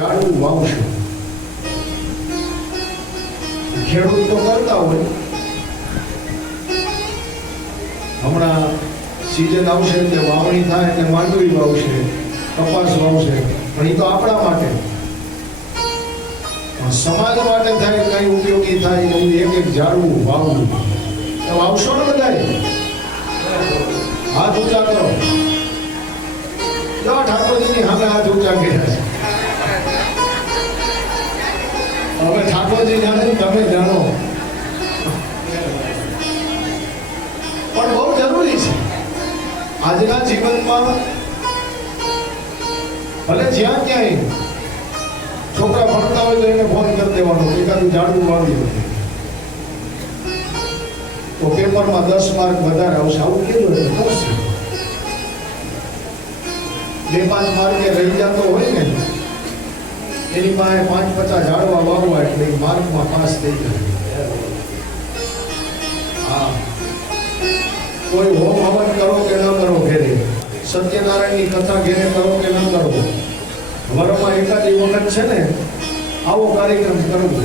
ઝાડવું વાવશો ખેડૂત કરતા હોય. હમણાં સિઝન આવશે એટલે વાવણી થાય એટલે માંડવી વાવશે, કપાસ વાવશે, પણ એ તો આપણા માટે. સમાજ માટે થાય, કઈ ઉપયોગી થાય એવું એક એક ઝાડવું વાવવું. તો વાવશો ને બધાય? હાથ ઊંચા કરો. ઠાકોરજીની સામે હાથ ઊંચા કર્યા છે. હવે ઠાકોરજી જાણે તમે જાણો. પણ બહુ જરૂરી છે. આજના જીવનમાં ભલે જ્યાં ક્યાંય છોકરા ભણતા હોય તો એને ફોન કરી દેવાનો. એકાદું જાણવું વાવ્યું છે તો પેપરમાં દસ માર્ક વધારે આવશે. આવું કીધું એટલે બે પાંચ માર્કે રહી જતો હોય ને, એની પાસે પાંચ પચાસ માર્કમાં પાસ થઈ જાય હા કોઈ હોમ હવન કરો કે ન કરો ઘેરે સત્યનારાયણની કથા ઘેરે કરો કે ન કરો વરમાં એકાદી વખત છે ને, આવો કાર્યક્રમ કરવો.